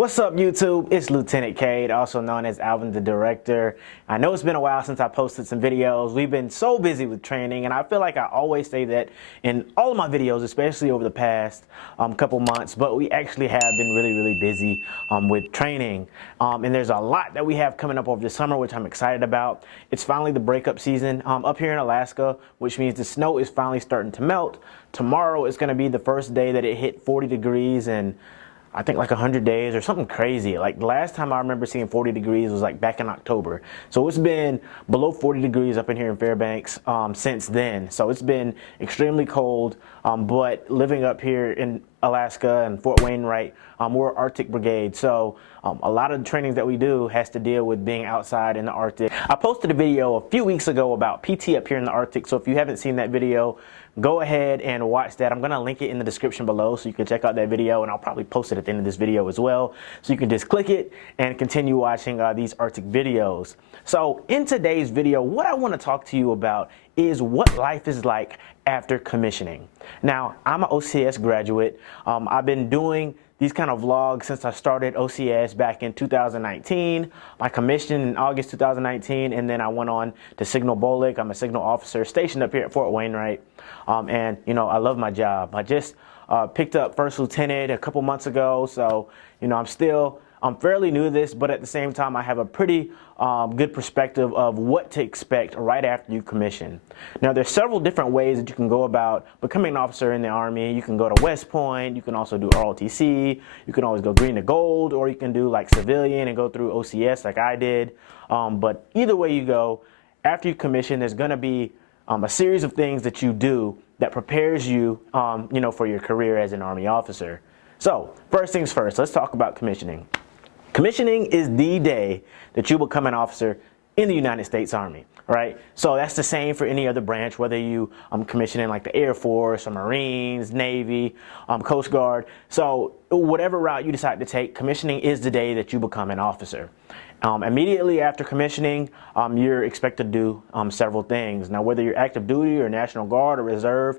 What's up, YouTube? It's Lieutenant Cade, also known as Alvin the Director. I know it's been a while since I posted some videos. We've been so busy with training, and I feel like I always say that in all of my videos, especially over the past couple months, but we actually have been really busy with training. And there's a lot that we have coming up over the summer, which I'm excited about. It's finally the breakup season up here in Alaska, which means the snow is finally starting to melt. Tomorrow is going to be the first day that it hit 40 degrees and I think like 100 days or something crazy. Like the last time I remember seeing 40 degrees was like back in October. So it's been below 40 degrees up in here in Fairbanks since then. So it's been extremely cold, but living up here in Alaska and Fort Wainwright, we're Arctic Brigade. So a lot of the training that we do has to deal with being outside in the Arctic. I posted a video a few weeks ago about PT up here in the Arctic. So if you haven't seen that video, go ahead and watch that. I'm going to link it in the description below so you can check out that video, and I'll probably post it at the end of this video as well. So you can just click it and continue watching these Arctic videos. So in today's video, what I want to talk to you about is what life is like after commissioning. Now, I'm an OCS graduate. I've been doing these kind of vlogs since I started OCS back in 2019. I commissioned in August 2019, and then I went on to Signal Bolk. I'm a signal officer stationed up here at Fort Wainwright. And, you know, I love my job. I just picked up First Lieutenant a couple months ago, so, you know, I'm fairly new to this, but at the same time, I have a pretty good perspective of what to expect right after you commission. Now, there's several different ways that you can go about becoming an officer in the Army. You can go to West Point, you can also do ROTC, you can always go green to gold, or you can do like civilian and go through OCS like I did. But either way you go, after you commission, there's gonna be a series of things that you do that prepares you, you know, for your career as an Army officer. So, first things first, let's talk about commissioning. Commissioning is the day that you become an officer in the United States Army, right? So that's the same for any other branch, whether you commission in like the Air Force or Marines, Navy, Coast Guard. So whatever route you decide to take, commissioning is the day that you become an officer. Immediately after commissioning, you're expected to do several things. Now, whether you're active duty or National Guard or Reserve,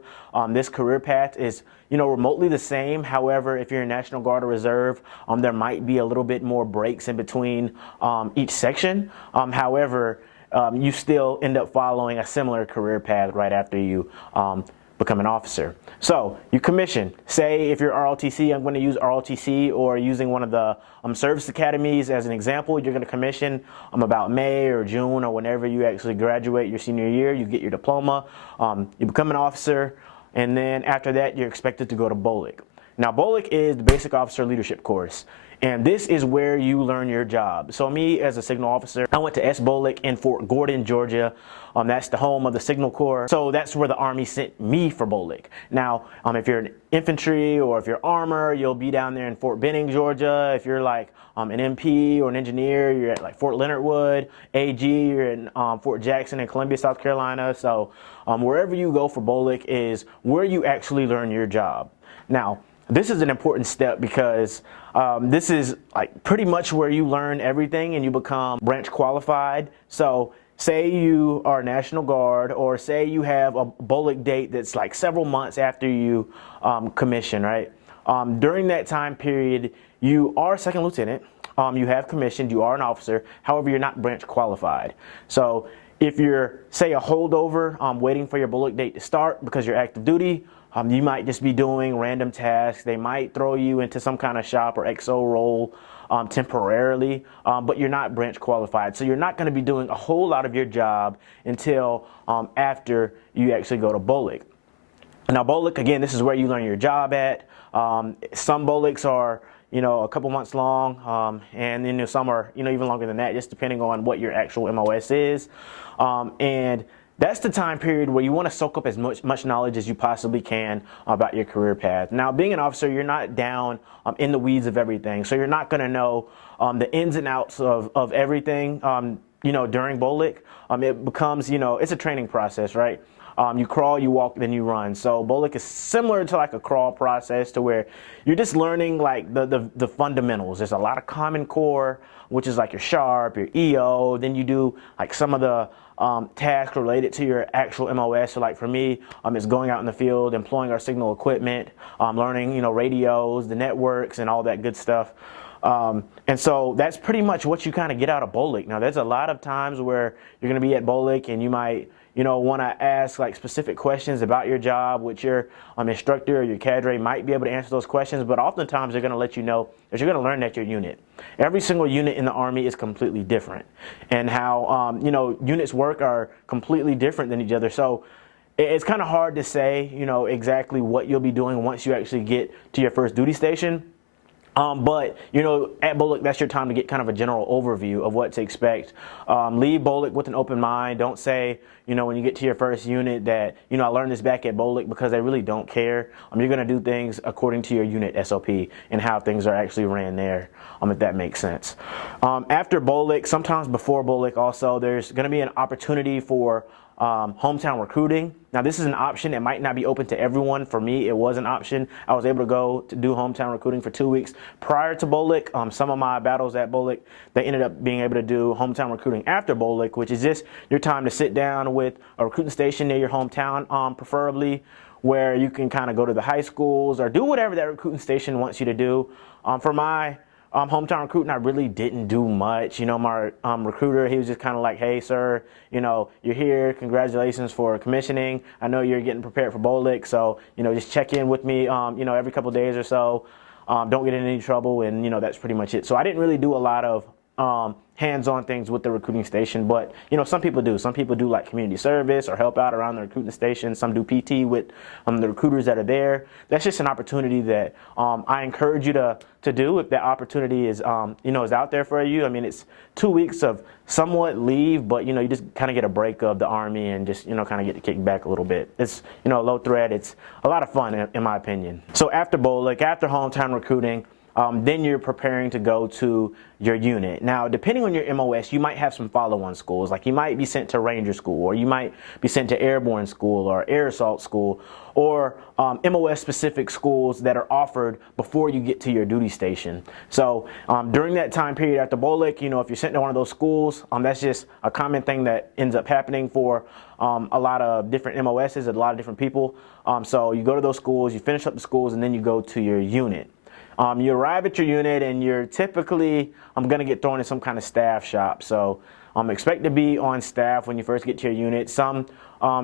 this career path is, you know, remotely the same. However, if you're in National Guard or Reserve, there might be a little bit more breaks in between each section. However, you still end up following a similar career path right after you become an officer. So you commission. Say if you're ROTC, I'm going to use ROTC or using one of the service academies as an example. You're going to commission about May or June or whenever you actually graduate your senior year. You get your diploma, you become an officer, and then after that you're expected to go to Bolk. Now, Bolk is the basic officer leadership course, and this is where you learn your job. So me as a signal officer, I went to Bolk in Fort Gordon, Georgia. That's the home of the Signal Corps. So that's where the Army sent me for Bolk. Now, if you're an infantry or if you're armor, you'll be down there in Fort Benning, Georgia. If you're like an MP or an engineer, you're at like Fort Leonard Wood. AG, you're in Fort Jackson in Columbia, South Carolina. So wherever you go for Bolk is where you actually learn your job. Now, this is an important step because this is like pretty much where you learn everything and you become branch qualified. So say you are National Guard, or say you have a Bolk date that's like several months after you commission, right? During that time period, you are a second lieutenant, you have commissioned, you are an officer, however, you're not branch qualified. So if you're, say, a holdover waiting for your Bolk date to start because you're active duty, you might just be doing random tasks. They might throw you into some kind of shop or XO role temporarily, but you're not branch qualified. So you're not going to be doing a whole lot of your job until after you actually go to Bolk. Now, Bolk, again, this is where you learn your job at. Some Bolks are, you know, a couple months long, and then some are, you know, even longer than that, just depending on what your actual MOS is. And that's the time period where you want to soak up as much knowledge as you possibly can about your career path. Now, being an officer, you're not down in the weeds of everything, so you're not going to know the ins and outs of everything, you know, during Bolk. It becomes, you know, it's a training process, right? You crawl, you walk, then you run. So Bolk is similar to like a crawl process, to where you're just learning like the fundamentals. There's a lot of Common Core, which is like your SHARP, your EO. Then you do like some of the tasks related to your actual MOS. So like for me, it's going out in the field, employing our signal equipment, learning, you know, radios, the networks, and all that good stuff. And so that's pretty much what you kind of get out of Bolk. Now, there's a lot of times where you're going to be at Bolk and you might, want to ask like specific questions about your job, which your instructor or your cadre might be able to answer those questions. But oftentimes they're going to let you know that you're going to learn at your unit. Every single unit in the Army is completely different, and how units work are completely different than each other. So it's kind of hard to say, exactly what you'll be doing once you actually get to your first duty station. But, at Bolk, that's your time to get kind of a general overview of what to expect. Leave Bolk with an open mind. Don't say, when you get to your first unit that, I learned this back at Bolk, because they really don't care. You're going to do things according to your unit SOP and how things are actually ran there, if that makes sense. After Bolk, sometimes before Bolk also, there's going to be an opportunity for hometown recruiting. Now, this is an option. It might not be open to everyone. For me, it was an option. I was able to go to do hometown recruiting for 2 weeks prior to Bolk. Some of my battles at Bolk, they ended up being able to do hometown recruiting after Bolk, which is just your time to sit down with a recruiting station near your hometown, preferably, where you can kind of go to the high schools or do whatever that recruiting station wants you to do. For my hometown recruiting, I really didn't do much. My recruiter, he was just kind of like, hey, sir, you're here. Congratulations for commissioning. I know you're getting prepared for Bolk, so, just check in with me, every couple of days or so. Don't get in any trouble, and, that's pretty much it. So I didn't really do a lot of hands-on things with the recruiting station, but some people do. Some people do like community service or help out around the recruiting station. Some do PT with the recruiters that are there. That's just an opportunity that I encourage you to do if that opportunity is is out there for you. It's 2 weeks of somewhat leave, but you just kind of get a break of the Army and just kind of get to kick back a little bit. It's low threat. It's a lot of fun in my opinion. So after Bolk, after hometown recruiting, then you're preparing to go to your unit. Now, depending on your MOS, you might have some follow-on schools. Like you might be sent to Ranger School, or you might be sent to Airborne School or Air Assault School, or MOS-specific schools that are offered before you get to your duty station. So during that time period after Bolk, if you're sent to one of those schools, that's just a common thing that ends up happening for a lot of different MOSs, a lot of different people. So you go to those schools, you finish up the schools, and then you go to your unit. You arrive at your unit, and you're typically going to get thrown in some kind of staff shop. So expect to be on staff when you first get to your unit. Some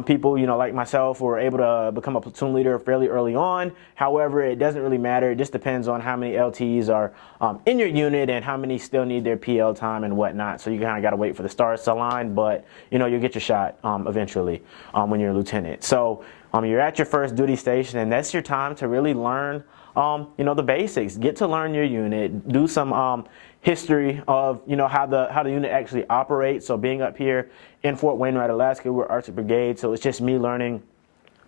people, like myself, were able to become a platoon leader fairly early on. However, it doesn't really matter. It just depends on how many LTs are in your unit and how many still need their PL time and whatnot. So you kind of got to wait for the stars to align, but you'll get your shot eventually when you're a lieutenant. So you're at your first duty station, and that's your time to really learn the basics. Get to learn your unit, do some history of how the unit actually operates. So being up here in Fort Wainwright, Alaska, we're Arctic Brigade, so it's just me learning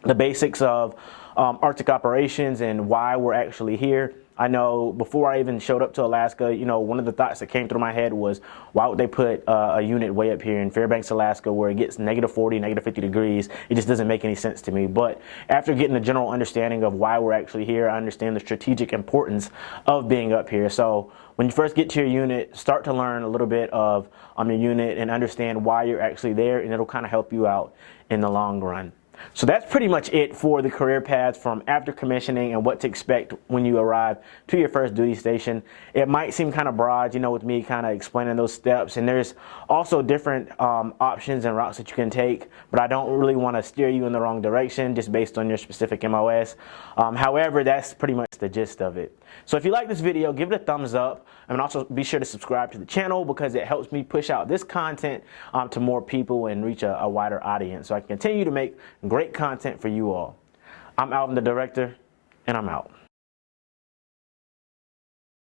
the basics of Arctic operations and why we're actually here. I know before I even showed up to Alaska, one of the thoughts that came through my head was, why would they put a unit way up here in Fairbanks, Alaska, where it gets -40, -50 degrees? It just doesn't make any sense to me. But after getting a general understanding of why we're actually here, I understand the strategic importance of being up here. So when you first get to your unit, start to learn a little bit of your unit and understand why you're actually there, and it'll kind of help you out in the long run. So that's pretty much it for the career paths from after commissioning and what to expect when you arrive to your first duty station. It might seem kind of broad, with me kind of explaining those steps, and there's also different options and routes that you can take, but I don't really want to steer you in the wrong direction just based on your specific MOS. However, that's pretty much the gist of it. So if you like this video, give it a thumbs up, and also be sure to subscribe to the channel, because it helps me push out this content to more people and reach a wider audience, so I can continue to make great content for you all. I'm Alvin the Director, and I'm out.